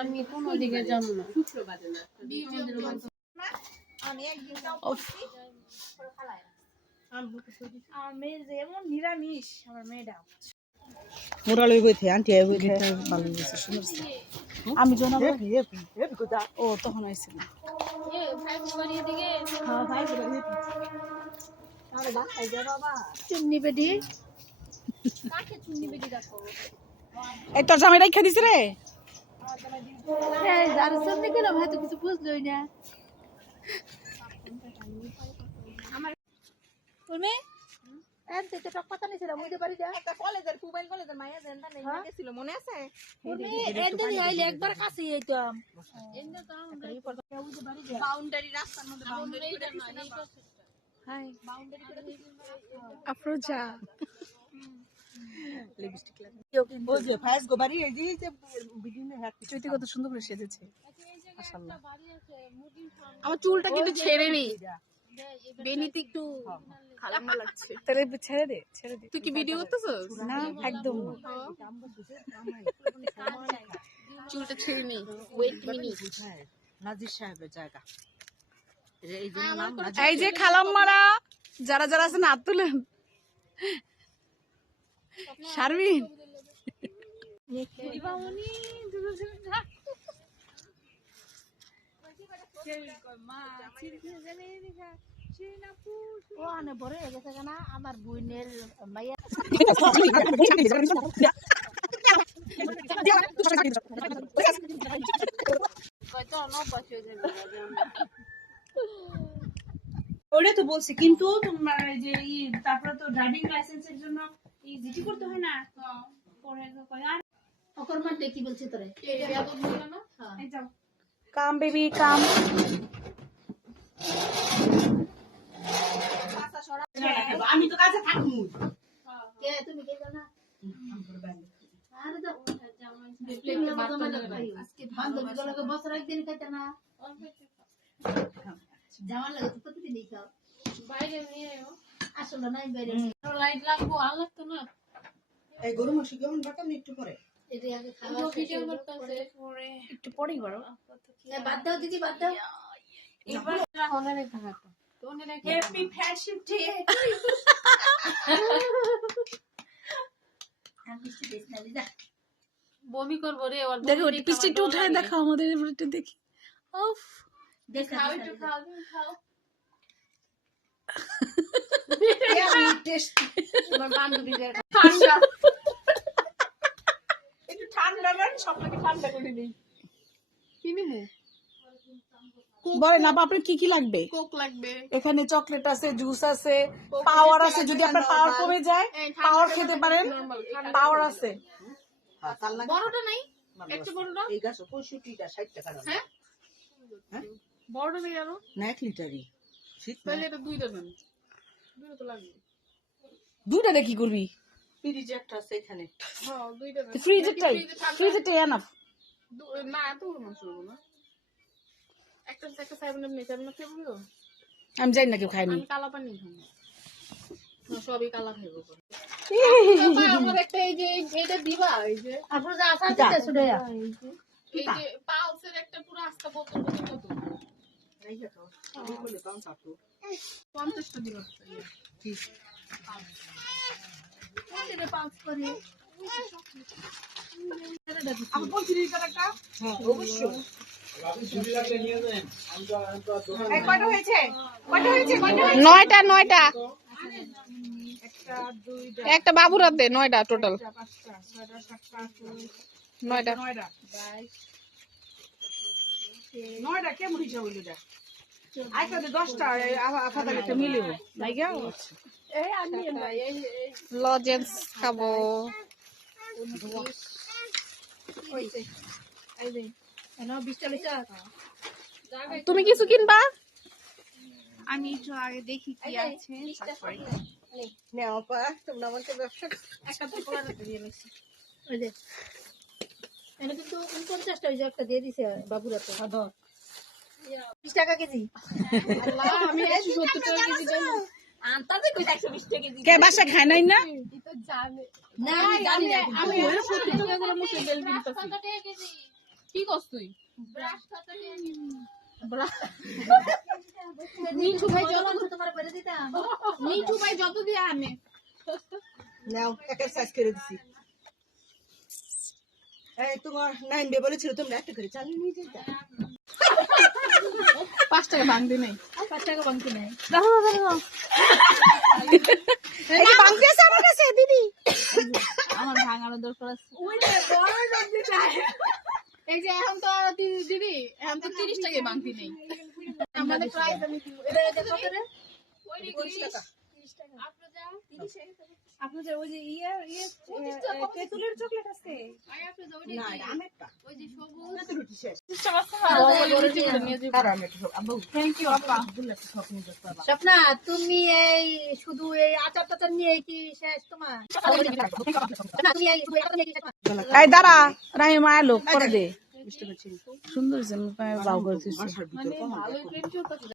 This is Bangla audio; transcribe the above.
আমি কোনো দিকে যাব না। শুক্রবারে না আমি একদিন যাও করছি আমি যেমন নিরামিষ আমার মেয়েটা মোরা লই বইতে আন্টি আই বইতে ভালো হইছে শুনছি আমি জনাব ও তখন আইছিল এ ভাই বাড়ি দিকে হ্যাঁ ভাই বাড়ি আরে বাসায় যা বাবা চুন্নি বেডি কাকে চুন্নি বেডি রাখো এই তোর জামাই রাইখা দিছ রে এই যার চুন্নি কেন ভাই তো কিছু বুঝলই না আমার তুমি এত তো টক পাতা নিছিল মুইতে পারি যা একটা কলেজের মোবাইল কলেজের মাইয়া জানতা নেই গেছিল মনে আছে তুমি এত আইলে একবার কাছে আইতাম এন্ড তো আমরা উইতে পারি যা বাউন্ডারি রাস্তার মধ্যে বাউন্ডারি করে দিছে হাই বাউন্ডারি করে দিছে আফরোজা লিপস্টিক লাগা ও যে ফাইস গোবারি এই যে বিডিনে হ্যাট চুইতে কত সুন্দর করে সেজেছে মাশাআল্লাহ আমার চুলটা কিন্তু ছেড়ে নেই বেনিতে একটু খারাপ লাগছে তাহলে ছেড়ে দে তুই কি ভিডিও করতেছস না একদম চুলটা ছেড়ে নেই ওয়েট মিনিট নাজির সাহেবের জায়গা এই যে খালাম্মারা যারা যারা আছেন হাত তুলেন শারমিন ও আনে বড় হয়ে গেছে কেন আমার বোনের মাইয়া ওরে তো বলছি কিন্তু তোমার যে তারপরে তো ড্রাইভিং লাইসেন্সের জন্য এই জিটি করতে হয় না পরে কই আর ওকর মধ্যে কি বলছিস তোরে এই বেয়াদব বললা না এই যাও কাম বেবি কাম আমি তো কাছে থাকমু কে তুমি কে জানা আরে তো ডিসপ্লেটা বাদ করে আজকে বান্ধবী গুলোকে বছর একদিন খাইতে না জামা লাগে তো প্রতিদিনই খাও বাইরে নিয়ে আয়ো আসলে নাই বাইরে লাইট লাগবো আর লাগতো না এই গরু মাসি কেমন বাটাম একটু পরে এটা আগে খাওয়া ভিডিও করতেছে পরে একটু পরেই করো বাদ দাও দিদি বাদ দাও এবার হলে রেখা কাটো তোনে রেখে হ্যাপি ফ্যাশন ডে আমি কিছু দেখ না দিদা বমি করবো রে আর দেখো লিপস্টিকটা উঠায় দেখো আমাদের এবারটা দেখি উফ দেখ খাও একটু খাও তুমি খাও টেস্ট তোমার বান্ধবীদের ঠান্ডা একটু ঠান্ডা না সবটাকে ঠান্ডা করে দিই কিনিমু বলেন না আপনার কি কি লাগবে কোক লাগবে এখানে চকলেট আছে জুস আছে পাওয়ার আছে যদি আপনার পাওয়ার কমে যায় পাওয়ার খেতে পারেন পাওয়ার আছে বড়টা নাই একটু বড়টা এই গাছ 65টা 60 টাকা দাম হ্যাঁ বড়টা নেই আরো না 1 লিটারই তাহলে এটা দুইটা দেন দুইটা তো লাগবে দুটো দেখি করবি ফ্রিজ একটা আছে এখানে হ্যাঁ দুইটা দেন ফ্রিজেরটাই এনাফ না এত বড় মাছ হলো না একটা একটা সাইবেন মেটার না খেবো আমি জানি না কেউ খায়নি আমি কালা পানি খাবো না সবই কালা খাইবো আমার একটা এই যে এইটা দিবা এই যে আপনারা যা আসা দিতে শুনে এই যে পাউসের একটা পুরো আস্তা বোতল কত এই দেখো আমি বলে কাম চাপো 50টা দিবা ঠিক এটা পাস করে আমি বলছি টাকা হ্যাঁ অবশ্যই এই কয়টা হয়েছে 9টা একটা বাবুর হাতে 9টা টোটাল 9টা 9টা কেমন হিসাব হইলো যা আইকাতে 10টা আফাদা একটা মিলিও নাই গেল এই আমি লজেন্স খাবো হইছে এই যে এনো 20 টা লিটার তুমি কিছু কিনবা আমি একটু আগে দেখি কি আছে তারপরে নেও পা তোমরা আমাকে ব্যবসা একটা তো কোলাটা দিয়ে নিছি ওই যে এনে কিন্তু 49 টা ওই যে একটা দিয়ে দিছে বাবুরাতে 20 টাকা কেজি আল্লাহ আমি 170 টাকা কেজি জানি আনতাতে কই 120 টাকা কেজি কে বাসা খায় নাই না ই তো জানে না আমি জানি না আমি 70 টাকা করে মুখে বেল কিনতাছি কি করছ তুই? মিঠু ভাই তোমার বলে দিতাম মিঠু ভাই যত দিয়ে আনে নাও এক্সারসাইজ করে দিছি। এই তোমার নাইন বে বলেছিল তোমরা একটা করে চালিয়ে নিয়ে যেতে। 5 টাকা ভাঙতে নাই। 5 টাকা বাংতি নাই এই যে বাংতি আছে আমার কাছে দিদি। আমার ভাঙানোর দরকার আছে। এই যে এখন তো দিদি এখন তো 30 টাকায় ভাঙতি নেই। আমাদের প্রাইস আমি দিব। এটা কত রে 20 টাকা। আপনাদের ওই যে তেঁতুলের চকলেট আছে না এটা আমেরটা। ওই যে সবুজ না তো রুটি শেষ। স্বপ্না তুমি এই শুধু এই আচার টাচার নিয়ে কি শেষ তোমার? তুমি এই শুধু এটা নিয়ে কি শেষ তোমার? এই দাঁড়া রাহিমা আলো করে দে সুন্দর যাও করে মাসার ভিতর কম। ভালোই প্রেম চলতেছে।